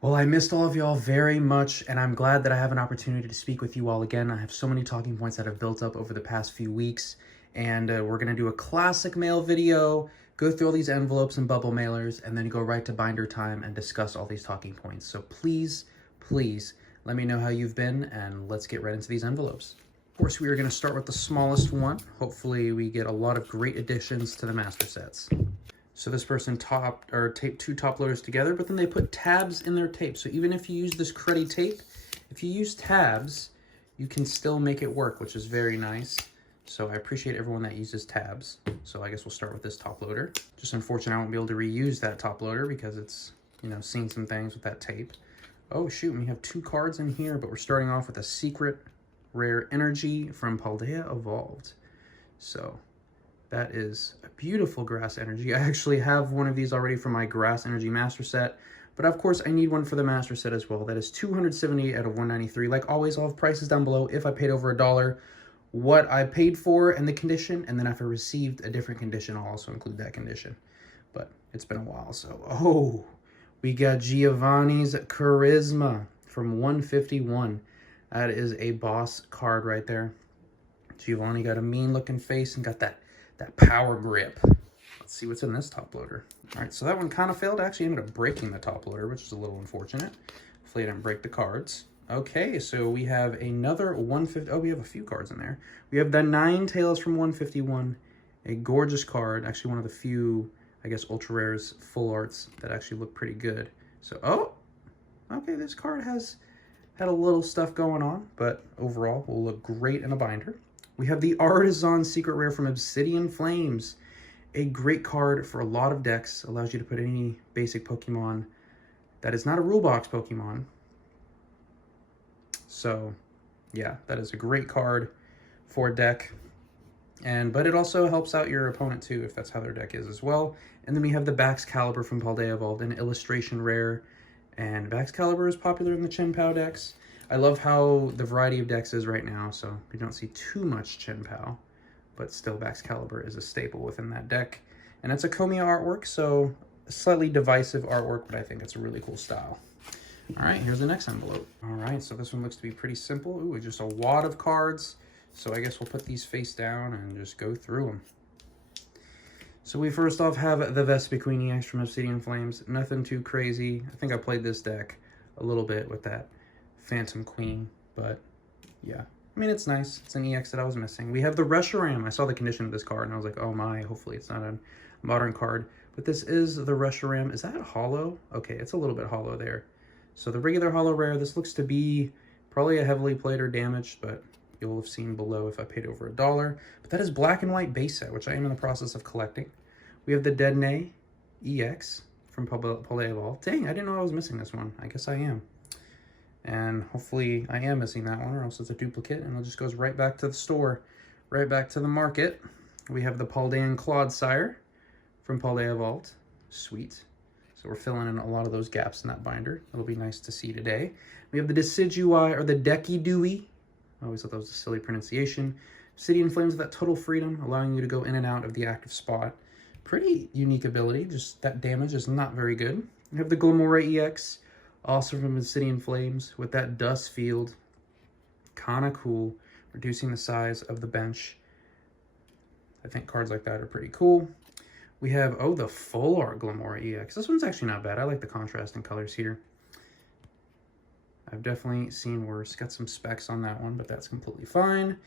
Well, I missed all of y'all very much, and I'm glad that I have an opportunity to speak with you all again. I have so many talking points that have built up over the past few weeks, and we're going to do a classic mail video, go through all these envelopes and bubble mailers, and then go right to binder time and discuss all these talking points. So please, please, let me know how you've been, and let's get right into these envelopes. Of course, we are going to start with the smallest one. Hopefully, we get a lot of great additions to the master sets. So this person taped two top loaders together, but then they put tabs in their tape. So even if you use this cruddy tape, if you use tabs, you can still make it work, which is very nice. So I appreciate everyone that uses tabs. So I guess we'll start with this top loader. Just unfortunate I won't be able to reuse that top loader because it's, you know, seen some things with that tape. Oh shoot, we have two cards in here, but we're starting off with a secret rare energy from Paldea Evolved. So that is a beautiful grass energy. I actually have one of these already for my grass energy master set, but of course I need one for the master set as well. That is 270 out of 193. Like always, I'll have prices down below if I paid over $1, what I paid for and the condition, and then if I received a different condition, I'll also include that condition. But it's been a while, so oh, we got Giovanni's Charisma from 151. That is a boss card right there. Giovanni got a mean looking face and got that power grip. Let's see what's in this top loader. All right, so that one kind of failed. I actually ended up breaking the top loader, which is a little unfortunate. Hopefully I didn't break the cards. Okay, so we have another 150. Oh, we have a few cards in there. We have the Ninetales from 151. A gorgeous card. Actually, one of the few, I guess, ultra rares, full arts that actually look pretty good. So, oh, okay, this card had a little stuff going on, but overall will look great in a binder. We have the Artisan Secret Rare from Obsidian Flames. A great card for a lot of decks. Allows you to put any basic Pokemon that is not a rule box Pokemon. So, yeah, that is a great card for a deck. But it also helps out your opponent too, if that's how their deck is as well. And then we have the Baxcalibur from Paldea Evolved, an illustration rare. And Baxcalibur is popular in the Chien-Pao decks. I love how the variety of decks is right now, so we don't see too much Chien-Pao, but still Baxcalibur is a staple within that deck. And it's a Komiya artwork, so slightly divisive artwork, but I think it's a really cool style. All right, here's the next envelope. All right, so this one looks to be pretty simple. Ooh, just a wad of cards. So I guess we'll put these face down and just go through them. So we first off have the Vespiquen EX from Obsidian Flames. Nothing too crazy. I think I played this deck a little bit with that Phantom Queen, but yeah. I mean, it's nice. It's an EX that I was missing. We have the Reshiram. I saw the condition of this card, and I was like, oh my, hopefully it's not a modern card. But this is the Reshiram. Is that hollow? Okay, it's a little bit hollow there. So the regular hollow rare, this looks to be probably a heavily played or damaged, but you'll have seen below if I paid over $1. But that is black and white base set, which I am in the process of collecting. We have the Dedenne EX from Paldea Evolved. Dang, I didn't know I was missing this one. I guess I am. And hopefully I am missing that one, or else it's a duplicate, and it just goes right back to the store, right back to the market. We have the Paldean Clodsire from Paldea Evolved. Sweet. So we're filling in a lot of those gaps in that binder. It'll be nice to see today. We have the Decidueye, or the Dekidui. I always thought that was a silly pronunciation. Obsidian Flames with that total freedom, allowing you to go in and out of the active spot. Pretty unique ability, just that damage is not very good. We have the Glamora EX, also from Obsidian Flames, with that dust field. Kinda cool, reducing the size of the bench. I think cards like that are pretty cool. We have, oh, the Full Art Glamora EX. This one's actually not bad. I like the contrasting colors here. I've definitely seen worse. Got some specs on that one, but that's completely fine.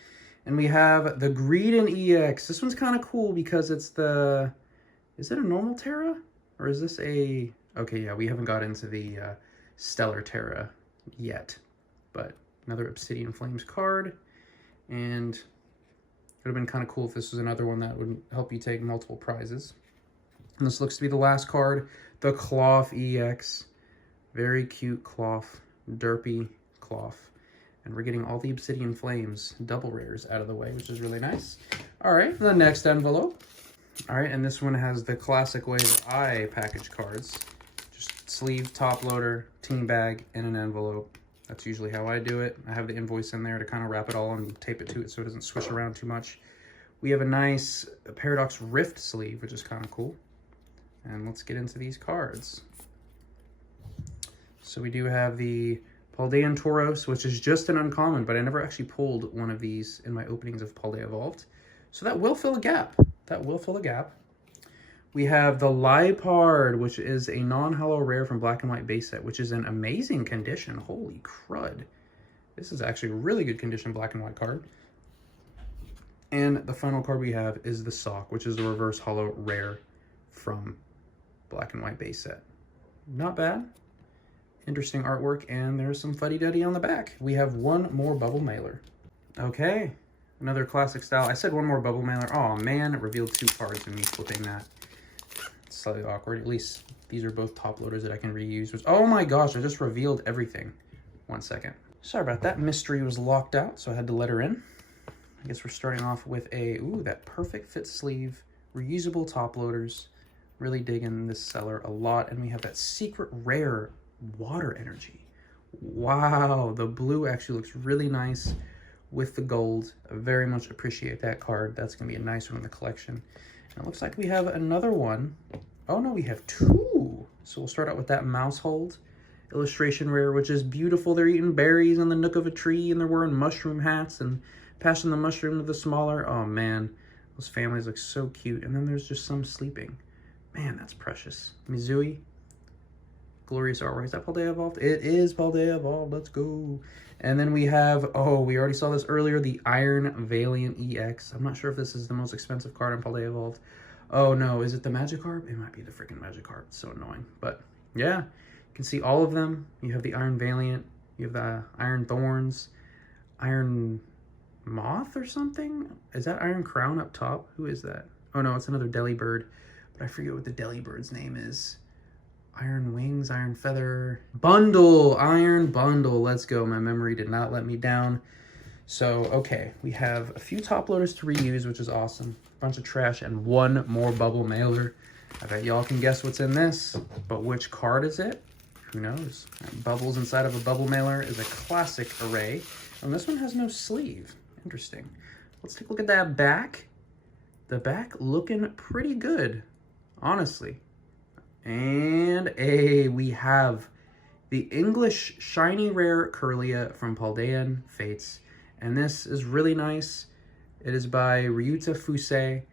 And we have the Greedent EX. This one's kind of cool because it's the... Is it a normal Terra? Or is this a... Okay, yeah, we haven't got into the Stellar Terra yet. But another Obsidian Flames card. And it would have been kind of cool if this was another one that would help you take multiple prizes. And this looks to be the last card. The Cloth EX. Very cute cloth. Derpy cloth. And we're getting all the Obsidian Flames double rares out of the way, which is really nice. All right, the next envelope. All right, and this one has the classic way that I package cards. Just sleeve, top loader, team bag, and an envelope. That's usually how I do it. I have the invoice in there to kind of wrap it all and tape it to it so it doesn't swish around too much. We have a nice Paradox Rift sleeve, which is kind of cool. And let's get into these cards. So we do have the Paldean Tauros, which is just an uncommon, but I never actually pulled one of these in my openings of Paldea Evolved. So that will fill a gap. That will fill a gap. We have the Lipard, which is a non-hollow rare from Black and White base set, which is in amazing condition. Holy crud. This is actually a really good condition Black and White card. And the final card we have is the Sock, which is a reverse hollow rare from Black and White base set. Not bad. Interesting artwork, and there's some fuddy-duddy on the back. We have one more bubble mailer. Okay, another classic style. I said one more bubble mailer. Oh man, it revealed 2 cards and me flipping that. It's slightly awkward. At least these are both top loaders that I can reuse. Which, oh my gosh, I just revealed everything. 1 second. Sorry about that. Mystery was locked out, so I had to let her in. I guess we're starting off with a, ooh, that perfect fit sleeve, reusable top loaders. Really digging this seller a lot. And we have that secret rare water energy. Wow, the blue actually looks really nice with the gold. I very much appreciate that card. That's gonna be a nice one in the collection. And it looks like we have another one. Oh no, we have 2. So we'll start out with that Mousehold illustration rare, which is beautiful. They're eating berries on the nook of a tree, and they're wearing mushroom hats and passing the mushroom to the smaller. Oh man, those families look so cute. And then there's just some sleeping. Man, that's precious. Mizui. Glorious artwork. Is that Paldea Evolved? It is Paldea Evolved. Let's go. And then we have, oh, we already saw this earlier, the Iron Valiant EX. I'm not sure if this is the most expensive card on Paldea Evolved. Oh no, is it the Magikarp? It might be the freaking Magikarp. It's so annoying. But yeah, you can see all of them. You have the Iron Valiant. You have the Iron Thorns. Iron Moth or something? Is that Iron Crown up top? Who is that? Oh no, it's another Delibird. But I forget what the Delibird's name is. Iron Wings, Iron Feather, Bundle, Iron Bundle. Let's go. My memory did not let me down. So, okay, we have a few top loaders to reuse, which is awesome. A bunch of trash and one more bubble mailer. I bet y'all can guess what's in this, but which card is it? Who knows? Bubbles inside of a bubble mailer is a classic array. And this one has no sleeve. Interesting. Let's take a look at that back. The back looking pretty good, honestly. And we have the English Shiny Rare Curlia from Paldean Fates. And this is really nice. It is by Ryuta Fusei.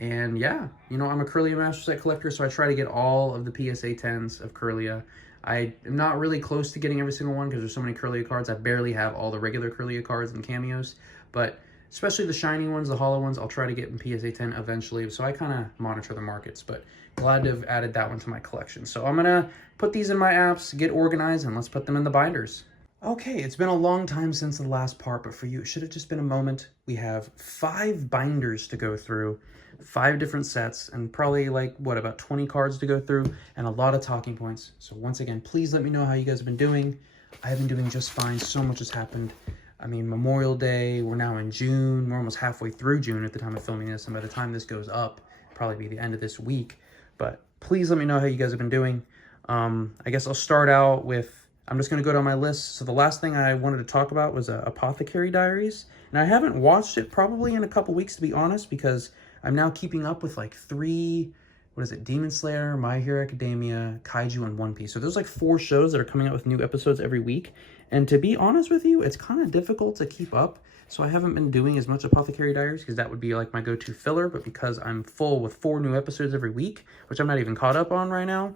And yeah, you know, I'm a Curlia Master Set collector, so I try to get all of the PSA 10s of Curlia. I am not really close to getting every single one because there's so many Curlia cards. I barely have all the regular Curlia cards and cameos. But especially the shiny ones, the hollow ones, I'll try to get in PSA 10 eventually. So I kind of monitor the markets, but glad to have added that one to my collection. So I'm going to put these in my apps, get organized, and let's put them in the binders. Okay, it's been a long time since the last part, but for you, it should have just been a moment. We have 5 binders to go through, 5 different sets, and probably like, what, about 20 cards to go through, and a lot of talking points. So once again, please let me know how you guys have been doing. I have been doing just fine. So much has happened. I mean, Memorial Day, we're now in June. We're almost halfway through June at the time of filming this, and by the time this goes up, it'll probably be the end of this week. But please let me know how you guys have been doing. I guess I'll start out with, I'm just going to go down my list. So the last thing I wanted to talk about was Apothecary Diaries. And I haven't watched it probably in a couple weeks, to be honest, because I'm now keeping up with like 3, what is it, Demon Slayer, My Hero Academia, Kaiju, and One Piece. So there's like 4 shows that are coming out with new episodes every week. And to be honest with you, it's kind of difficult to keep up. So I haven't been doing as much Apothecary Diaries because that would be like my go-to filler. But because I'm full with 4 new episodes every week, which I'm not even caught up on right now,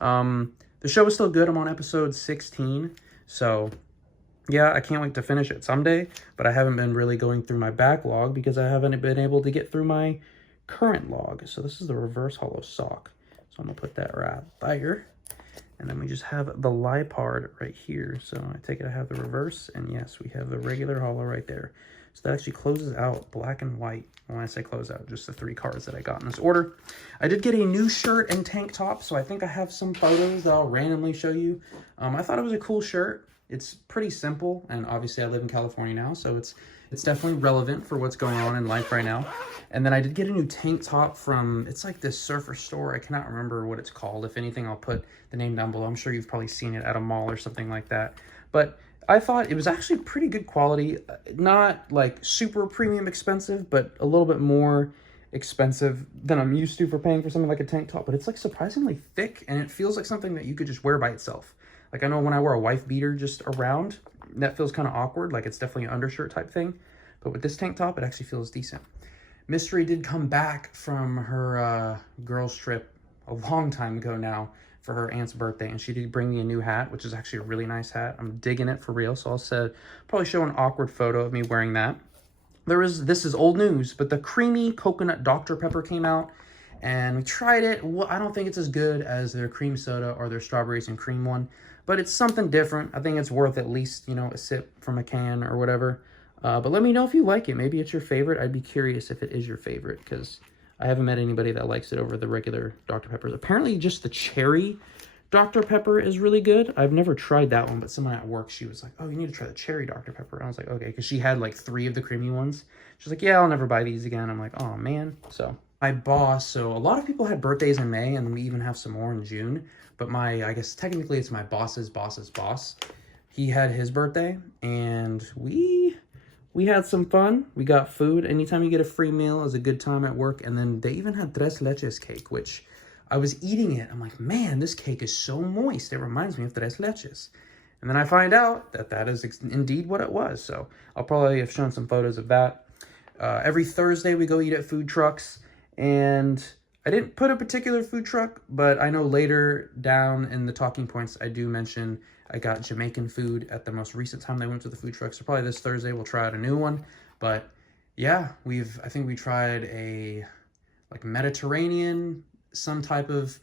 the show is still good. I'm on episode 16. So yeah, I can't wait to finish it someday. But I haven't been really going through my backlog because I haven't been able to get through my current log. So this is the reverse hollow sock. So I'm going to put that right there. And then we just have the Lipard right here. So I take it I have the reverse. And yes, we have the regular hollow right there. So that actually closes out black and white. When I say close out, just the 3 cards that I got in this order. I did get a new shirt and tank top. So I think I have some photos that I'll randomly show you. I thought it was a cool shirt. It's pretty simple. And obviously I live in California now. So it's definitely relevant for what's going on in life right now. And then I did get a new tank top from, it's like this surfer store. I cannot remember what it's called. If anything, I'll put the name down below. I'm sure you've probably seen it at a mall or something like that. But I thought it was actually pretty good quality. Not like super premium expensive, but a little bit more expensive than I'm used to for paying for something like a tank top. But it's like surprisingly thick, and it feels like something that you could just wear by itself. Like, I know when I wear a wife beater just around, that feels kind of awkward. Like, it's definitely an undershirt type thing. But with this tank top, it actually feels decent. Mystery did come back from her girls trip a long time ago now for her aunt's birthday, and she did bring me a new hat, which is actually a really nice hat. I'm digging it for real, so I'll probably show an awkward photo of me wearing that. This is old news, but the creamy coconut Dr. Pepper came out, and we tried it. Well, I don't think it's as good as their cream soda or their strawberries and cream one, but it's something different. I think it's worth at least, you know, a sip from a can or whatever. But let me know if you like it. Maybe it's your favorite. I'd be curious if it is your favorite, because I haven't met anybody that likes it over the regular Dr. Pepper. Apparently, just the cherry Dr. Pepper is really good. I've never tried that one, but someone at work, she was like, oh, you need to try the cherry Dr. Pepper. And I was like, okay, because she had like 3 of the creamy ones. She's like, yeah, I'll never buy these again. I'm like, oh, man. So my boss, so a lot of people had birthdays in May, and we even have some more in June. But I guess technically it's my boss's boss's boss. He had his birthday, and we had some fun. We got food. Anytime you get a free meal is a good time at work. And then they even had tres leches cake, which I was eating it. I'm like, man, this cake is so moist. It reminds me of tres leches. And then I find out that that is indeed what it was. So I'll probably have shown some photos of that. Every Thursday we go eat at food trucks. And I didn't put a particular food truck, but I know later down in the talking points I do mention I got Jamaican food at the most recent time they went to the food truck. So probably this Thursday we'll try out a new one. But yeah, I think we tried a like Mediterranean, some type of,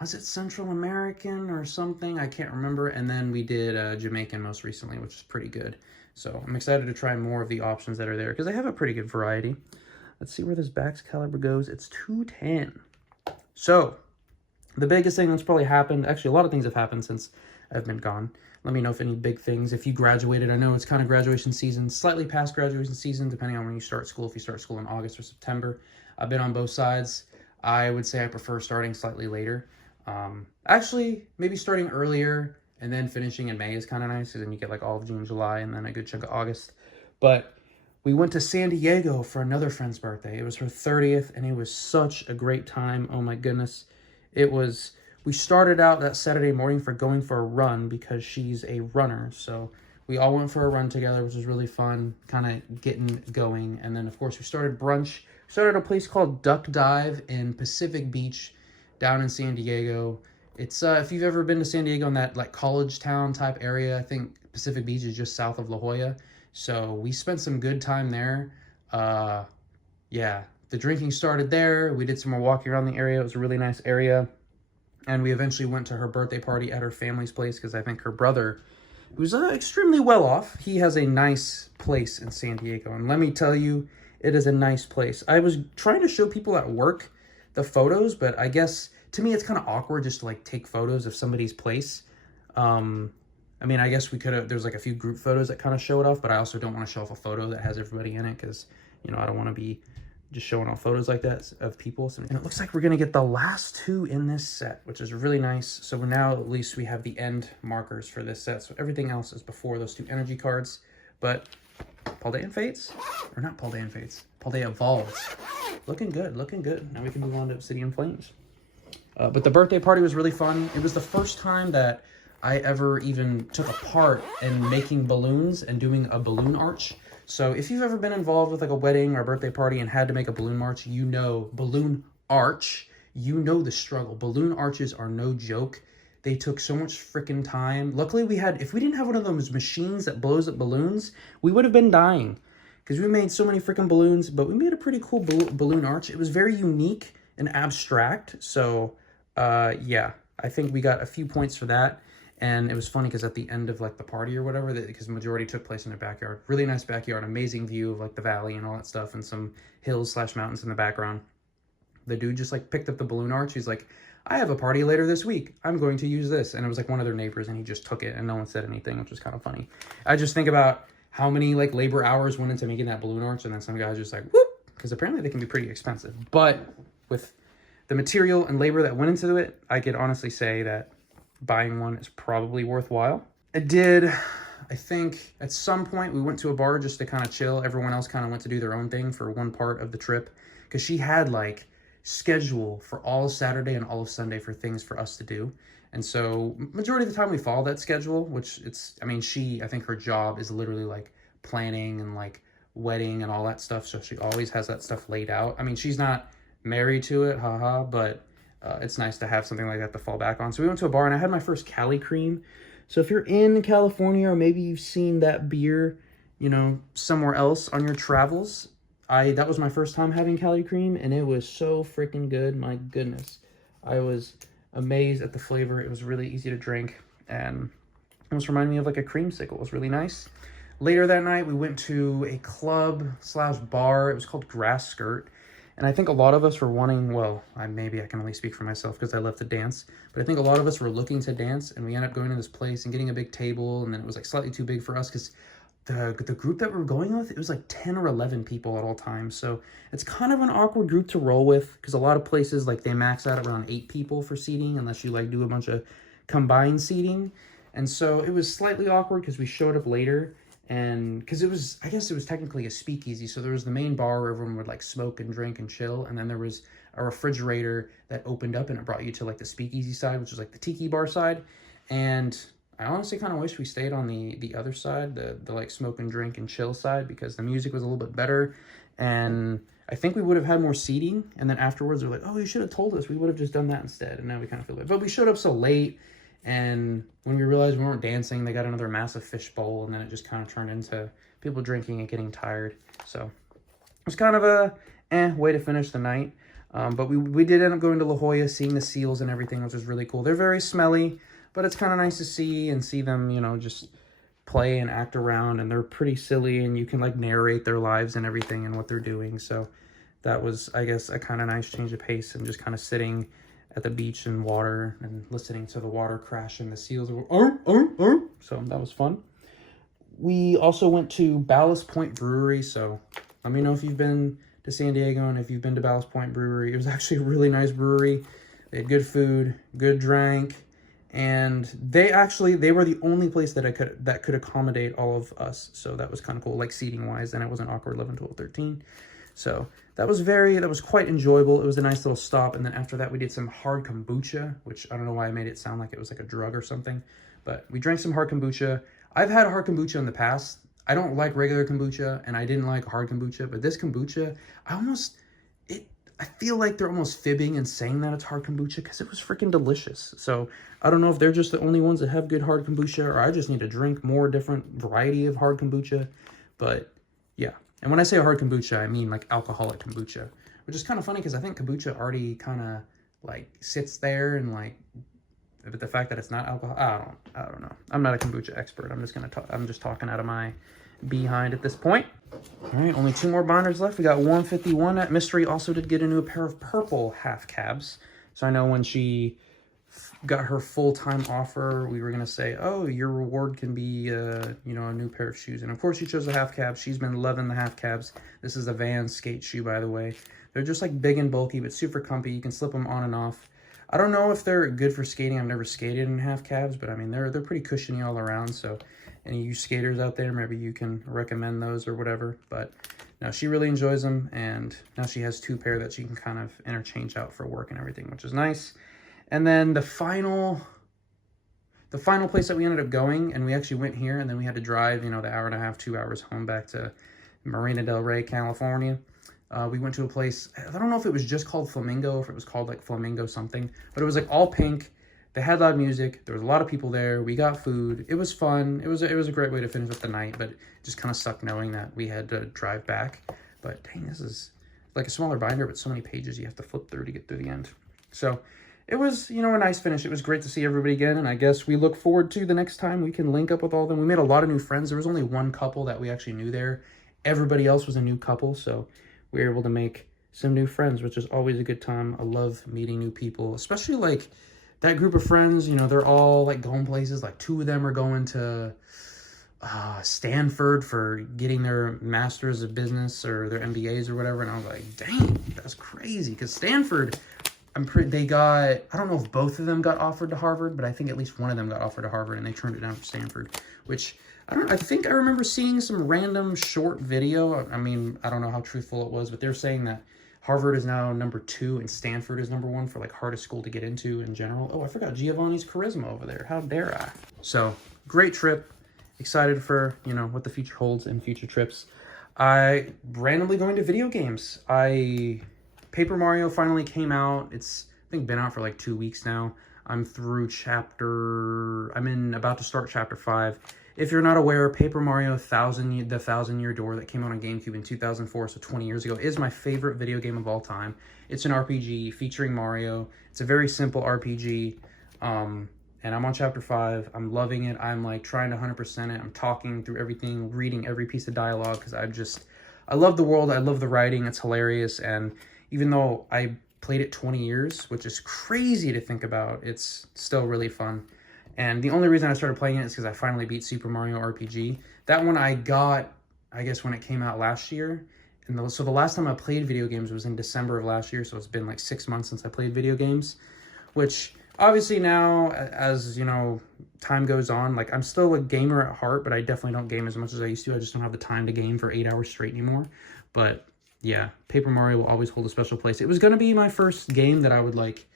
was it Central American or something? I can't remember. And then we did Jamaican most recently, which is pretty good. So I'm excited to try more of the options that are there because they have a pretty good variety. Let's see where this Bax caliber goes. It's 210. So the biggest thing that's probably happened, actually a lot of things have happened since I've been gone. Let me know if any big things, if you graduated. I know it's kind of graduation season, slightly past graduation season, depending on when you start school, if you start school in August or September. I've been on both sides. I would say I prefer starting slightly later. Actually, maybe starting earlier and then finishing in May is kind of nice, because then you get like all of June, July, and then a good chunk of August. But we went to San Diego for another friend's birthday. It was her 30th, and it was such a great time. Oh my goodness. We started out that Saturday morning for going for a run because she's a runner. So we all went for a run together, which was really fun, kind of getting going. And then, of course, we started brunch. We started at a place called Duck Dive in Pacific Beach down in San Diego. It's, if you've ever been to San Diego in that, like, college town type area, I think Pacific Beach is just south of La Jolla. So we spent some good time there. Yeah, the drinking started there. We did some more walking around the area. It was a really nice area. And we eventually went to her birthday party at her family's place because I think her brother, who's extremely well off, he has a nice place in San Diego. And let me tell you, it is a nice place. I was trying to show people at work the photos, but I guess to me it's kind of awkward just to like take photos of somebody's place. I mean, I guess we could have, there's like a few group photos that kind of show it off, but I also don't want to show off a photo that has everybody in it because, you know, I don't want to be just showing off photos like that of people. And it looks like we're going to get the last 2 in this set, which is really nice. So now at least we have the end markers for this set. So everything else is before those 2 energy cards. But Paldean Fates, or not Paldean Fates, Paldea Evolves. Looking good, looking good. Now we can move on to Obsidian Flames. But the birthday party was really fun. It was the first time that I ever even took a part in making balloons and doing a balloon arch. So if you've ever been involved with like a wedding or a birthday party and had to make a balloon arch, you know the struggle. Balloon arches are no joke. They took so much freaking time. Luckily if we didn't have one of those machines that blows up balloons, we would have been dying because we made so many freaking balloons, but we made a pretty cool balloon arch. It was very unique and abstract. So yeah, I think we got a few points for that. And it was funny because at the end of like the party or whatever, because the majority took place in their backyard, really nice backyard, amazing view of like the valley and all that stuff and some hills / mountains in the background. The dude just like picked up the balloon arch. He's like, I have a party later this week. I'm going to use this. And it was like one of their neighbors and he just took it and no one said anything, which was kind of funny. I just think about how many like labor hours went into making that balloon arch, and then some guys just like, whoop, because apparently they can be pretty expensive. But with the material and labor that went into it, I could honestly say that buying one is probably worthwhile. I think at some point we went to a bar just to kind of chill. Everyone else kind of went to do their own thing for one part of the trip because she had like schedule for all Saturday and all of Sunday for things for us to do. And so majority of the time we follow that schedule, which I mean, I think her job is literally like planning and like wedding and all that stuff. So she always has that stuff laid out. I mean, she's not married to it, haha, but it's nice to have something like that to fall back on. So we went to a bar and I had my first Cali Cream. So if you're in California, or maybe you've seen that beer, you know, somewhere else on your travels, that was my first time having Cali Cream, and it was so freaking good. My goodness. I was amazed at the flavor. It was really easy to drink, and almost reminded me of like a creamsicle. It was really nice. Later that night, we went to a club slash bar. It was called Grass Skirt. And I think a lot of us were wanting, well, maybe I can only speak for myself because I love to dance, but I think a lot of us were looking to dance, and we ended up going to this place and getting a big table, and then it was like slightly too big for us because the group that we were going with, it was like 10 or 11 people at all times. So it's kind of an awkward group to roll with because a lot of places, like they max out around 8 people for seating unless you like do a bunch of combined seating. And so it was slightly awkward because we showed up later. And because I guess it was technically a speakeasy. So there was the main bar where everyone would like smoke and drink and chill. And then there was a refrigerator that opened up and it brought you to like the speakeasy side, which was like the tiki bar side. And I honestly kind of wish we stayed on the other side, the like smoke and drink and chill side, because the music was a little bit better. And I think we would have had more seating. And then afterwards they're like, oh, you should have told us. We would have just done that instead. And now we kind of feel bad. But we showed up so late. And when we realized we weren't dancing, they got another massive fish bowl, and then it just kind of turned into people drinking and getting tired. So it was kind of a way to finish the night. But we did end up going to La Jolla, seeing the seals and everything, which was really cool. They're very smelly, but it's kind of nice to see them, you know, just play and act around, and they're pretty silly, and you can like narrate their lives and everything and what they're doing. So that was, I guess, a kind of nice change of pace, and just kind of sitting at the beach and water and listening to the water crash and the seals. So that was fun. We also went to Ballast Point Brewery. So let me know if you've been to San Diego and if you've been to Ballast Point Brewery. It was actually a really nice brewery. They had good food, good drink, and they were the only place that could accommodate all of us. So that was kind of cool, like seating wise, and it wasn't awkward 11, 12, 13. So that was quite enjoyable. It was a nice little stop. And then after that, we did some hard kombucha, which I don't know why I made it sound like it was like a drug or something, but we drank some hard kombucha. I've had hard kombucha in the past. I don't like regular kombucha, and I didn't like hard kombucha, but this kombucha, I feel like they're almost fibbing and saying that it's hard kombucha because it was freaking delicious. So I don't know if they're just the only ones that have good hard kombucha, or I just need to drink more different variety of hard kombucha, but yeah. And when I say hard kombucha, I mean like alcoholic kombucha, which is kind of funny because I think kombucha already kind of like sits there, and like, but the fact that it's not alcohol, I don't know. I'm not a kombucha expert. I'm just talking out of my behind at this point. All right, only 2 more binders left. We got 151. Mystery also did get a new pair of purple half cabs. So I know when she got her full-time offer, we were going to say, oh, your reward can be, a new pair of shoes. And of course she chose the half cabs. She's been loving the half cabs. This is a Vans skate shoe, by the way. They're just like big and bulky, but super comfy. You can slip them on and off. I don't know if they're good for skating. I've never skated in half cabs, but I mean, they're pretty cushiony all around. So any of you skaters out there, maybe you can recommend those or whatever. But no, she really enjoys them. And now she has 2 pair that she can kind of interchange out for work and everything, which is nice. And then the final place that we ended up going, and we actually went here, and then we had to drive, the hour and a half, 2 hours home back to Marina del Rey, California. We went to a place, I don't know if it was just called Flamingo, or if it was called like Flamingo something, but it was like all pink. They had loud music. There was a lot of people there. We got food. It was fun. It was a great way to finish up the night, but it just kind of sucked knowing that we had to drive back. But dang, this is like a smaller binder, but so many pages you have to flip through to get through the end. So it was, a nice finish. It was great to see everybody again, and I guess we look forward to the next time we can link up with all of them. We made a lot of new friends. There was only 1 couple that we actually knew there. Everybody else was a new couple, so we were able to make some new friends, which is always a good time. I love meeting new people, especially like that group of friends, they're all like going places. Like 2 of them are going to Stanford for getting their Masters of Business or their MBAs or whatever, and I was like, dang, that's crazy, because Stanford, I don't know if both of them got offered to Harvard, but I think at least one of them got offered to Harvard, and they turned it down for Stanford, which I think I remember seeing some random short video. I mean, I don't know how truthful it was, but they're saying that Harvard is now #2 and Stanford is #1 for like hardest school to get into in general. Oh, I forgot Giovanni's Charisma over there. How dare I? So great trip. Excited for, you know, what the future holds and future trips. I randomly going to video games. Paper Mario finally came out. It's, I think, been out for like 2 weeks now. I'm about to start chapter 5. If you're not aware, Paper Mario the Thousand Year Door that came out on GameCube in 2004, so 20 years ago, is my favorite video game of all time. It's an RPG featuring Mario. It's a very simple RPG, and I'm on chapter 5. I'm loving it. I'm like trying to 100% it. I'm talking through everything, reading every piece of dialogue, because I love the world. I love the writing. It's hilarious, and even though I played it 20 years, which is crazy to think about, it's still really fun. And the only reason I started playing it is because I finally beat Super Mario RPG. That one I got, I guess, when it came out last year. And so the last time I played video games was in December of last year, so it's been like 6 months since I played video games. Which, obviously now, as, you know, time goes on, like, I'm still a gamer at heart, but I definitely don't game as much as I used to. I just don't have the time to game for 8 hours straight anymore. But, yeah, Paper Mario will always hold a special place. It was going to be my first game that I would, like,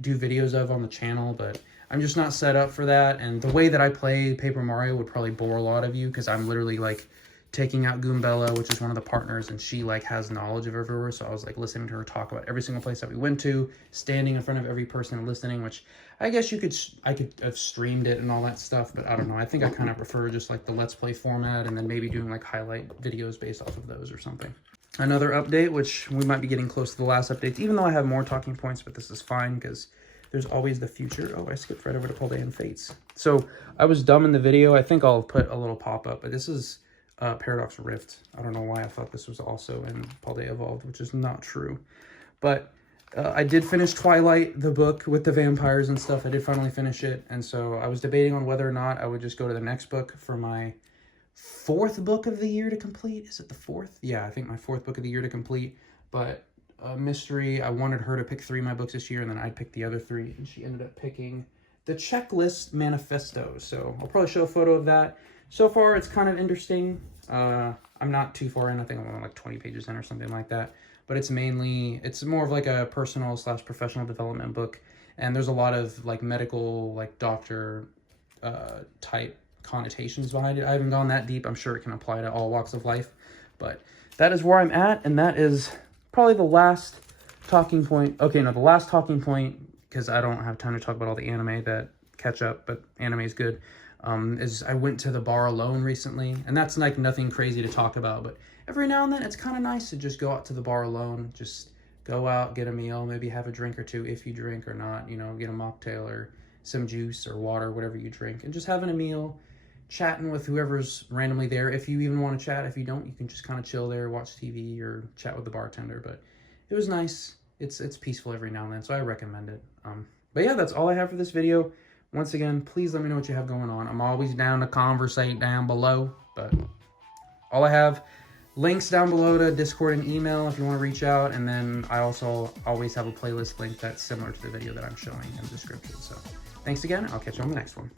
do videos of on the channel, but I'm just not set up for that, and the way that I play Paper Mario would probably bore a lot of you, because I'm literally, like, taking out Goombella, which is one of the partners, and she, like, has knowledge of everywhere, so I was, like, listening to her talk about every single place that we went to, standing in front of every person and listening, which I guess I could have streamed it and all that stuff, but I don't know. I think I kind of prefer just, like, the Let's Play format, and then maybe doing, like, highlight videos based off of those or something. Another update, which we might be getting close to the last updates, even though I have more talking points, but this is fine, because there's always the future. Oh, I skipped right over to Paldea and Fates. So I was dumb in the video. I think I'll put a little pop-up, but this is Paradox Rift. I don't know why I thought this was also in Paldea Evolved, which is not true. But I did finish Twilight, the book with the vampires and stuff. I did finally finish it. And so I was debating on whether or not I would just go to the next book for my 4th book of the year to complete. Is it the 4th? Yeah, I think my 4th book of the year to complete. But Mystery, I wanted her to pick 3 of my books this year, and then I'd pick the other 3, and she ended up picking the Checklist Manifesto. So I'll probably show a photo of that. So far, it's kind of interesting. I'm not too far in. I think I'm only like 20 pages in or something like that. But it's more of like a personal / professional development book. And there's a lot of like medical, like doctor type connotations behind it. I haven't gone that deep. I'm sure it can apply to all walks of life. But that is where I'm at, and that is probably the last talking point. Okay, no, the last talking point, because I don't have time to talk about all the anime that catch up, but anime is good, is I went to the bar alone recently, and that's like nothing crazy to talk about, but every now and then it's kind of nice to just go out to the bar alone, just go out, get a meal, maybe have a drink or two if you drink or not, you know, get a mocktail or some juice or water, whatever you drink, and just having a meal, chatting with whoever's randomly there. If you even want to chat, if you don't, you can just kind of chill there, watch TV, or chat with the bartender. But it was nice. It's peaceful every now and then, so I recommend it. But yeah, that's all I have for this video. Once again, please let me know what you have going on. I'm always down to conversate down below, but all I have, links down below to Discord and email if you want to reach out, and then I also always have a playlist link that's similar to the video that I'm showing in the description. So thanks again. I'll catch you on the next one.